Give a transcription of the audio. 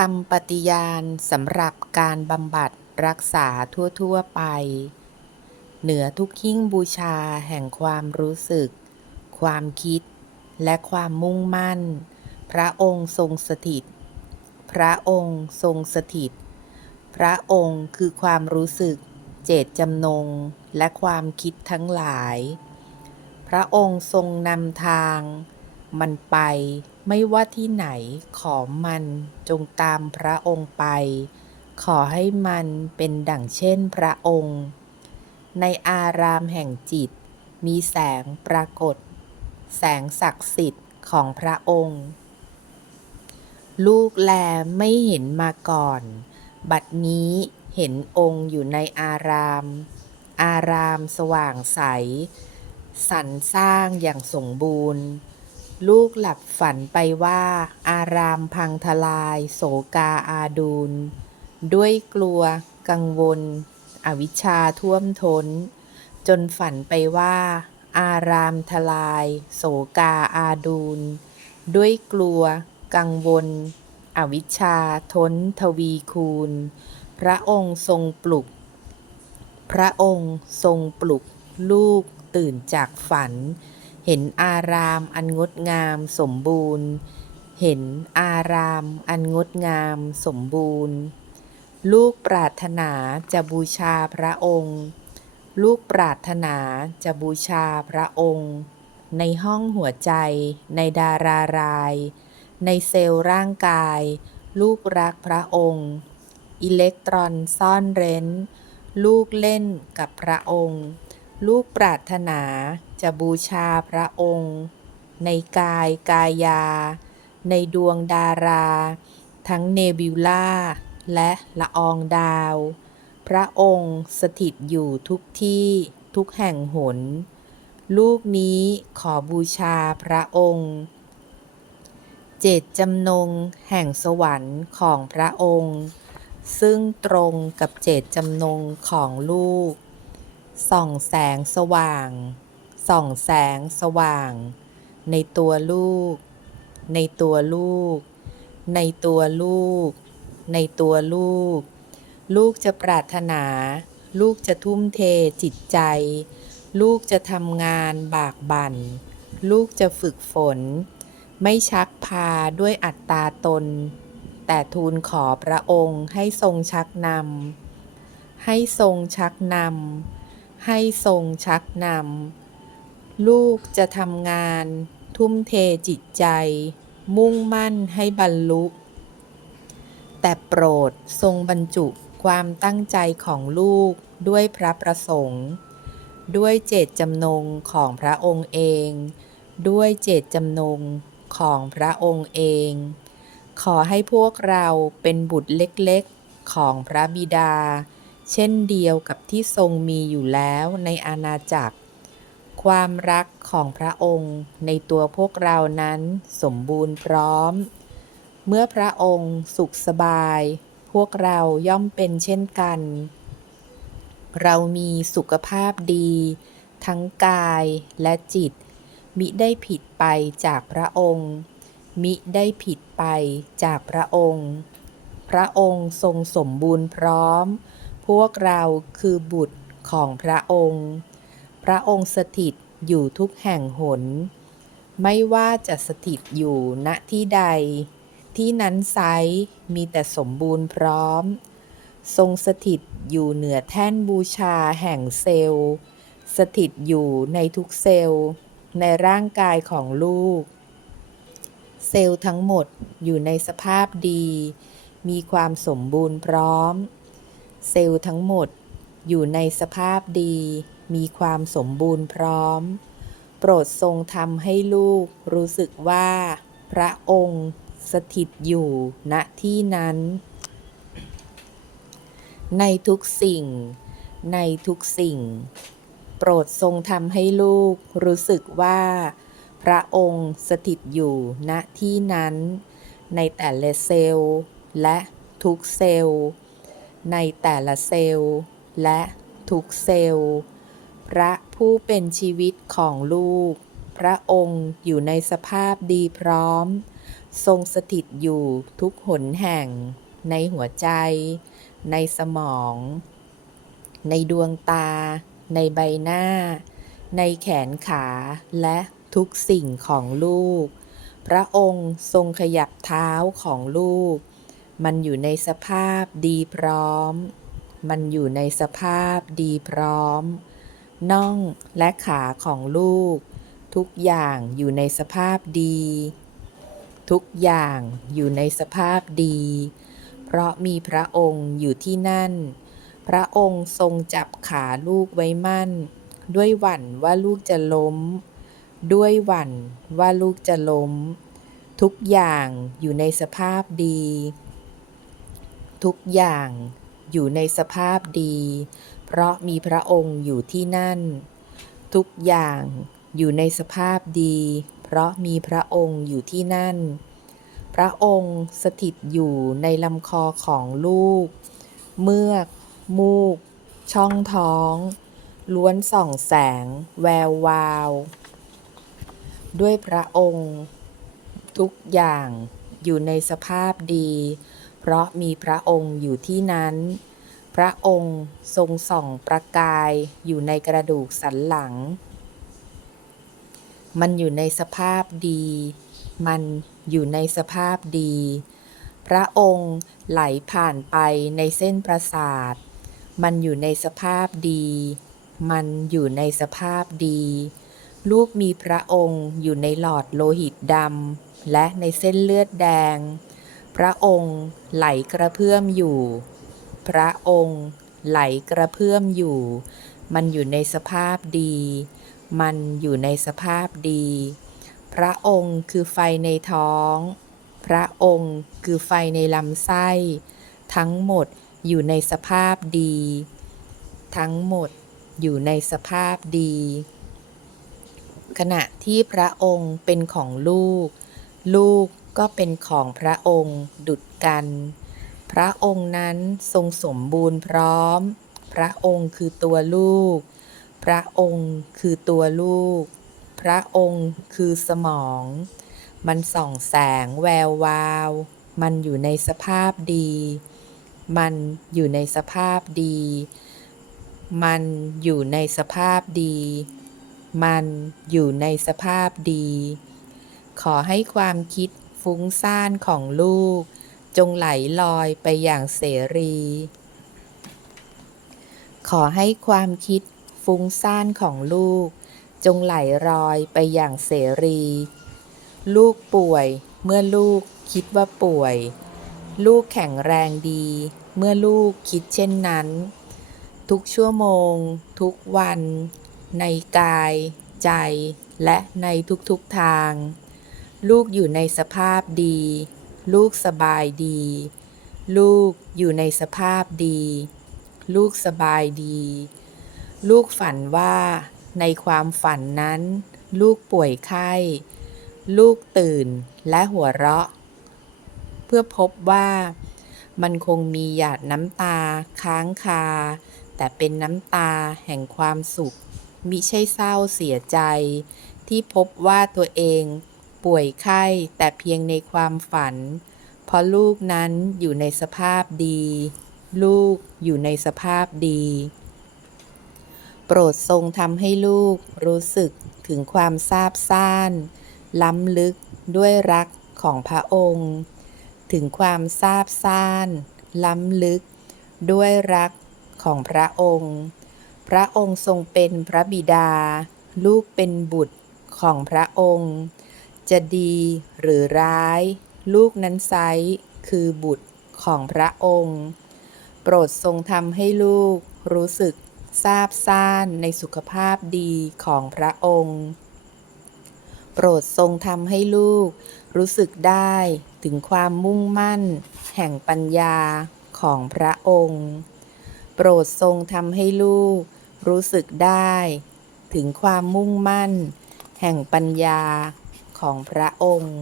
คำปฏิญาณสำหรับการบำบัดรักษาทั่ว ๆ ไป เหนือทุกหิ้งบูชาแห่งความรู้สึก ความคิด และความมุ่งมั่น พระองค์ทรงสถิต พระองค์ทรงสถิต พระองค์คือความรู้สึก เจตจำนง และความคิดทั้งหลาย พระองค์ทรงนำทาง มันไป ไม่ว่าที่ไหนขอมันจงตามพระองค์ไป ขอให้มันเป็นดั่งเช่นพระองค์ ในอารามแห่งจิต มีแสงปรากฏ แสงศักดิ์สิทธิ์ของพระองค์ ลูกแลไม่เห็นมาก่อน บัดนี้เห็นองค์อยู่ในอาราม อารามสว่างใส สรรสร้างอย่างสมบูรณ์ ลูกหลับฝันไปว่า อารามพังทลาย โสกาอาดูล ด้วยกลัว กังวล อวิชชาท่วมท้น จนฝันไปว่า อารามทลาย โสกาอาดูล ด้วยกลัว กังวล อวิชชาท้นทวีคูณ พระองค์ทรงปลุก พระองค์ทรงปลุก ลูกตื่นจากฝัน เห็นอารามอันงดงามสมบูรณ์ เห็นอารามอันงดงามสมบูรณ์ ลูกปรารถนาจะบูชาพระองค์ ลูกปรารถนาจะบูชาพระองค์ ในห้องหัวใจ ในดาราราย ในเซลล์ร่างกาย ลูกรักพระองค์ อิเล็กตรอนซ่อนเร้น ลูกเล่นกับพระองค์ ลูกปรารถนาจะบูชาพระองค์ ในกายกายา ในดวงดารา ทั้งเนบิวล่าและละอองดาว พระองค์สถิตอยู่ทุกที่ทุกแห่งหน ลูกนี้ขอบูชาพระองค์ เจตจำนงแห่งสวรรค์ของพระองค์ ซึ่งตรงกับเจตจำนงของลูก ส่องแสงสว่าง ส่องแสงสว่าง ในตัวลูก ในตัวลูก ในตัวลูก ในตัวลูก ลูกจะปรารถนา ลูกจะทุ่มเทจิตใจ ลูกจะทำงานบากบั่น ลูกจะฝึกฝน ไม่ชักพาด้วยอัตตาตน แต่ทูลขอพระองค์ให้ทรงชักนำ ให้ทรงชักนำ ให้ทรงชักนำ ลูกจะทำงาน ทุ่มเทจิตใจ มุ่งมั่นให้บรรลุ แต่โปรดทรงบรรจุความตั้งใจของลูกด้วยพระประสงค์ ด้วยเจตจำนงของพระองค์เอง ด้วยเจตจำนงของพระองค์เอง ขอให้พวกเราเป็นบุตรเล็กๆของพระบิดา เช่นเดียวกับที่ทรงมีอยู่แล้วในอาณาจักร ความรักของพระองค์ในตัวพวกเรานั้นสมบูรณ์พร้อม เมื่อพระองค์สุขสบาย พวกเราย่อมเป็นเช่นกัน เรามีสุขภาพดี ทั้งกายและจิต มิได้ผิดไปจากพระองค์ มิได้ผิดไปจากพระองค์ พระองค์ทรงสมบูรณ์พร้อม พวกเราคือบุตรของพระองค์ พระองค์สถิตอยู่ทุกแห่งหน ไม่ว่าจะสถิตอยู่ณที่ใด ที่นั้นไซมีแต่สมบูรณ์พร้อม ทรงสถิตอยู่เหนือแท่นบูชาแห่งเซลล์ สถิตอยู่ในทุกเซลล์ ในร่างกายของลูก เซลล์ทั้งหมดอยู่ในสภาพดี มีความสมบูรณ์พร้อม เซลล์ทั้งหมดอยู่ในสภาพดี มีความสมบูรณ์พร้อม โปรดทรงทำให้ลูกรู้สึกว่า พระองค์สถิตอยู่ณที่นั้น ในทุกสิ่ง ในทุกสิ่ง โปรดทรงทำให้ลูกรู้สึกว่า พระองค์สถิตอยู่ณที่นั้น ในแต่ละเซลล์และทุกเซลล์ ในแต่ละเซลล์ และทุกเซลล์ พระผู้เป็นชีวิตของลูก พระองค์อยู่ในสภาพดีพร้อม ทรงสถิตอยู่ทุกหนแห่ง ในหัวใจ ในสมอง ในดวงตา ในใบหน้า ในแขนขาและทุกสิ่งของลูก พระองค์ทรงขยับเท้าของลูก มันอยู่ในสภาพดีพร้อม มันอยู่ในสภาพดีพร้อม น่องและขาของลูก ทุกอย่างอยู่ในสภาพดี ทุกอย่างอยู่ในสภาพดี เพราะมีพระองค์อยู่ที่นั่น พระองค์ทรงจับขาลูกไว้มั่น ด้วยหวั่นว่าลูกจะล้ม ด้วยหวั่นว่าลูกจะล้ม ทุกอย่างอยู่ในสภาพดี ทุกอย่างอยู่ในสภาพดี เพราะมีพระองค์อยู่ที่นั่น ทุกอย่างอยู่ในสภาพดี เพราะมีพระองค์อยู่ที่นั่น พระองค์สถิตอยู่ในลำคอของลูก เมือก มูก ช่องท้อง ล้วนส่องแสง แวววาว ด้วยพระองค์ ทุกอย่างอยู่ในสภาพดี เพราะมีพระองค์อยู่ที่นั้น พระองค์ทรงส่องประกายอยู่ในกระดูกสันหลัง มันอยู่ในสภาพดี มันอยู่ในสภาพดี พระองค์ไหลผ่านไปในเส้นประสาท มันอยู่ในสภาพดี มันอยู่ในสภาพดี ลูกมีพระองค์อยู่ในหลอดโลหิตดำและในเส้นเลือดแดง พระองค์ไหลกระเพื่อมอยู่ พระองค์ไหลกระเพื่อมอยู่ มันอยู่ในสภาพดี มันอยู่ในสภาพดี พระองค์คือไฟในท้อง พระองค์คือไฟในลำไส้ ทั้งหมดอยู่ในสภาพดี ทั้งหมดอยู่ในสภาพดี ขณะที่พระองค์เป็นของลูก ลูก ก็เป็นของพระองค์ดุจกัน พระองค์นั้นทรงสมบูรณ์พร้อม พระองค์คือตัวลูก พระองค์คือตัวลูก พระองค์คือสมอง มันส่องแสงแวววาว มันอยู่ในสภาพดี มันอยู่ในสภาพดี มันอยู่ในสภาพดี มันอยู่ในสภาพดี ขอให้ความคิด ฟุ้งซ่านของลูก จงไหลลอยไปอย่างเสรี ขอให้ความคิดฟุ้งซ่านของลูก จงไหลลอยไปอย่างเสรี ลูกป่วยเมื่อลูกคิดว่าป่วย ลูกแข็งแรงดี เมื่อลูกคิดเช่นนั้น ทุกชั่วโมง ทุกวัน ในกาย ใจและในทุกๆทาง ลูกอยู่ในสภาพดี ลูกสบายดี ลูกอยู่ในสภาพดี ลูกสบายดี ลูกฝันว่าในความฝันนั้น ลูกป่วยไข้ ลูกตื่นและหัวเราะ เพื่อพบว่ามันคงมีหยาดน้ำตาค้างคา แต่เป็นน้ำตาแห่งความสุขมิใช่เศร้าเสียใจ ที่พบว่าตัวเอง ป่วยไข้แต่เพียงในความฝัน เพราะลูกนั้นอยู่ในสภาพดี ลูกอยู่ในสภาพดี โปรดทรงทำให้ลูกรู้สึกถึงความซาบซ่าน ล้ำลึกด้วยรักของพระองค์ ถึงความซาบซ่าน ล้ำลึก ด้วยรักของพระองค์ พระองค์ทรงเป็นพระบิดา ลูกเป็นบุตรของพระองค์ จะดีหรือร้าย ลูกนั้นไซคือบุตรของพระองค์ โปรดทรงทำให้ลูกรู้สึกซาบซ่านในสุขภาพดีของพระองค์ โปรดทรงทำให้ลูกรู้สึกได้ถึงความมุ่งมั่น แห่งปัญญาของพระองค์ โปรดทรงทำให้ลูกรู้สึกได้ ถึงความมุ่งมั่น แห่งปัญญา ของพระองค์